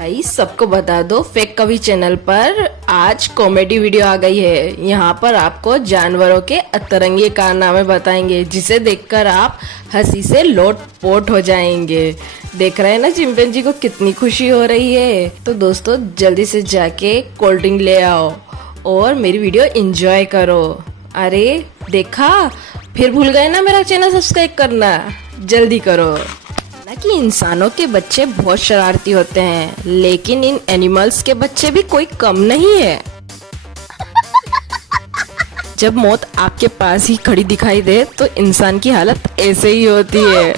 भाई सबको बता दो, फेक कवि चैनल पर आज कॉमेडी वीडियो आ गई है। यहाँ पर आपको जानवरों के अतरंगी कारनामे बताएंगे, जिसे देखकर आप हंसी से लोटपोट हो जाएंगे। देख रहे हैं ना चिंपैंजी को कितनी खुशी हो रही है। तो दोस्तों जल्दी से जाके कोल्ड ड्रिंक ले आओ और मेरी वीडियो एंजॉय करो। अरे देखा, फिर भूल गए ना मेरा चैनल सब्सक्राइब करना, जल्दी करो। कि इंसानों के बच्चे बहुत शरारती होते हैं, लेकिन इन एनिमल्स के बच्चे भी कोई कम नहीं है। जब मौत आपके पास ही खड़ी दिखाई दे तो इंसान की हालत ऐसे ही होती है।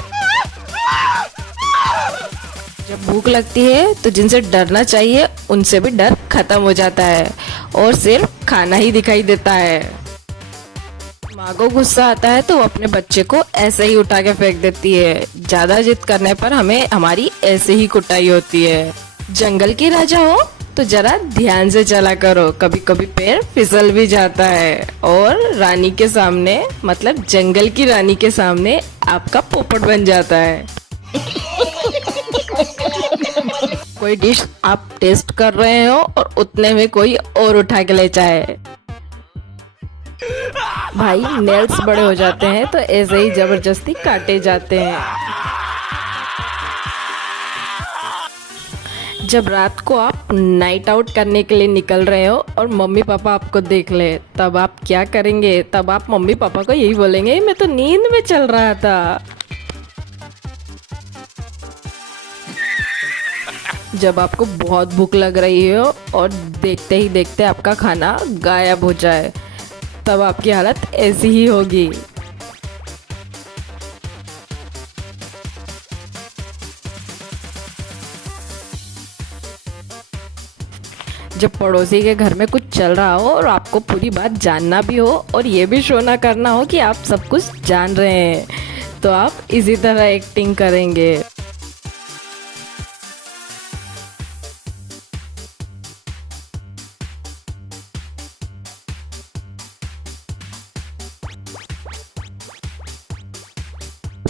जब भूख लगती है तो जिनसे डरना चाहिए उनसे भी डर खत्म हो जाता है और सिर्फ खाना ही दिखाई देता है। माँ को गुस्सा आता है तो वो अपने बच्चे को ऐसे ही उठा के फेंक देती है। ज्यादा जिद करने पर हमें हमारी ऐसे ही कुटाई होती है। जंगल की राजा हो तो जरा ध्यान से चला करो, कभी कभी पैर फिसल भी जाता है। और रानी के सामने, मतलब जंगल की रानी के सामने आपका पोपट बन जाता है। कोई डिश आप टेस्ट कर रहे हो और उतने में कोई और उठा के ले जाए। भाई नेल्स बड़े हो जाते हैं तो ऐसे ही जबरदस्ती काटे जाते हैं। जब रात को आप नाइट आउट करने के लिए निकल रहे हो और मम्मी पापा आपको देख ले, तब आप क्या करेंगे? तब आप मम्मी पापा को यही बोलेंगे, मैं तो नींद में चल रहा था। जब आपको बहुत भूख लग रही हो और देखते ही देखते आपका खाना गायब हो जाए, तब आपकी हालत ऐसी ही होगी। जब पड़ोसी के घर में कुछ चल रहा हो और आपको पूरी बात जानना भी हो और ये भी शो ना करना हो कि आप सब कुछ जान रहे हैं, तो आप इसी तरह एक्टिंग करेंगे।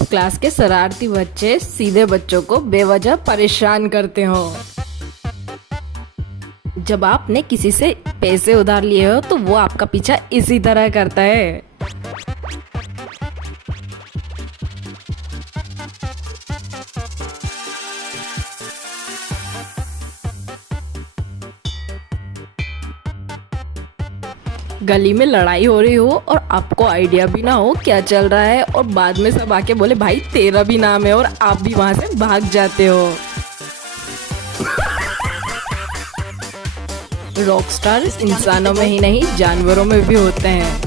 क्लास के शरारती बच्चे सीधे बच्चों को बेवजह परेशान करते हो। जब आपने किसी से पैसे उधार लिए हो तो वो आपका पीछा इसी तरह करता है। गली में लड़ाई हो रही हो और आपको आइडिया भी ना हो क्या चल रहा है, और बाद में सब आके बोले भाई तेरा भी नाम है, और आप भी वहां से भाग जाते हो। रॉकस्टार इंसानों में ही नहीं जानवरों में भी होते हैं।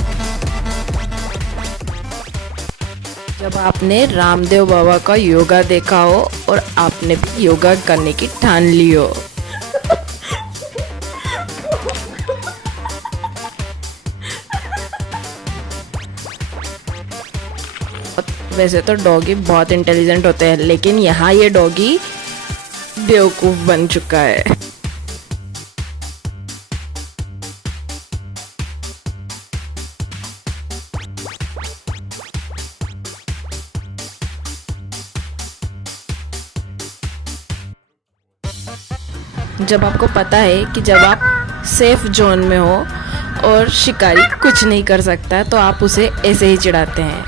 जब आपने रामदेव बाबा का योगा देखा हो और आपने भी योगा करने की ठान ली हो। वैसे तो डॉगी बहुत इंटेलिजेंट होते हैं, लेकिन यहाँ ये डॉगी बेवकूफ बन चुका है। जब आपको पता है कि जब आप सेफ जोन में हो और शिकारी कुछ नहीं कर सकता, तो आप उसे ऐसे ही चिढ़ाते हैं।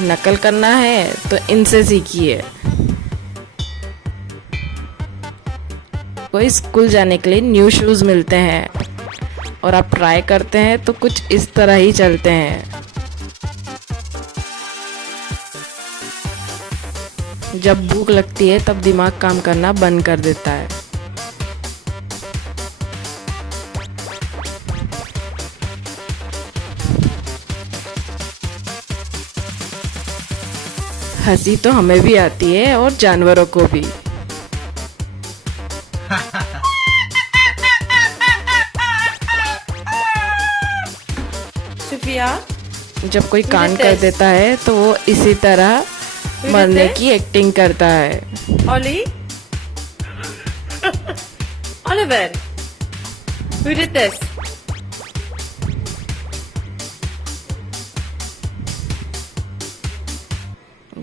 नकल करना है तो इनसे सीखिए। कोई स्कूल जाने के लिए न्यू शूज मिलते हैं और आप ट्राई करते हैं तो कुछ इस तरह ही चलते हैं। जब भूख लगती है तब दिमाग काम करना बंद कर देता है। हंसी तो हमें भी आती है और जानवरों को भी। सुफिया, जब कोई कांड कर देता है तो वो इसी तरह मरने की एक्टिंग करता है। Ollie? Oliver, who did this?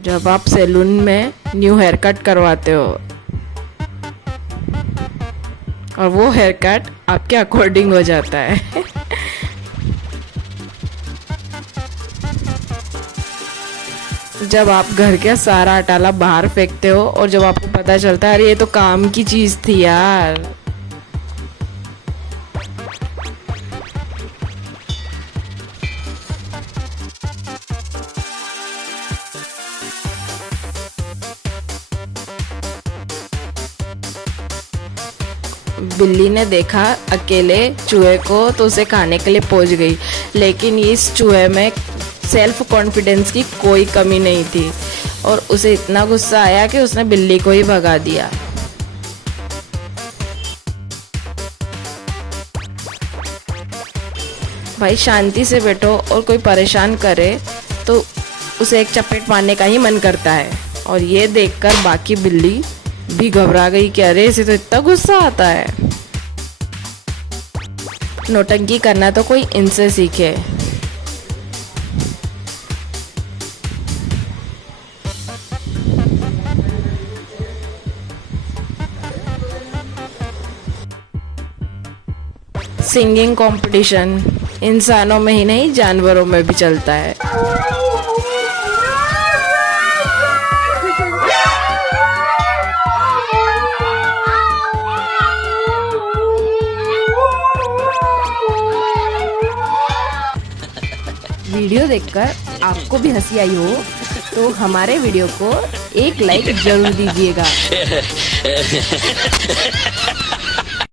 जब आप सैलून में न्यू हेयर कट करवाते हो और वो हेयर कट आपके अकॉर्डिंग हो जाता है। जब आप घर का सारा अटाला बाहर फेंकते हो और जब आपको पता चलता है अरे ये तो काम की चीज थी यार। बिल्ली ने देखा अकेले चूहे को तो उसे खाने के लिए पहुंच गई, लेकिन इस चूहे में सेल्फ कॉन्फिडेंस की कोई कमी नहीं थी और उसे इतना गुस्सा आया कि उसने बिल्ली को ही भगा दिया। भाई शांति से बैठो और कोई परेशान करे तो उसे एक चपेट मारने का ही मन करता है। और ये देखकर बाकी बिल्ली भी घबरा गई कि अरे इसे तो इतना गुस्सा आता है। नौटंकी करना तो कोई इनसे सीखे। सिंगिंग कंपटीशन इंसानों में ही नहीं जानवरों में भी चलता है। वीडियो देखकर आपको भी हंसी आई हो तो हमारे वीडियो को एक लाइक जरूर दीजिएगा।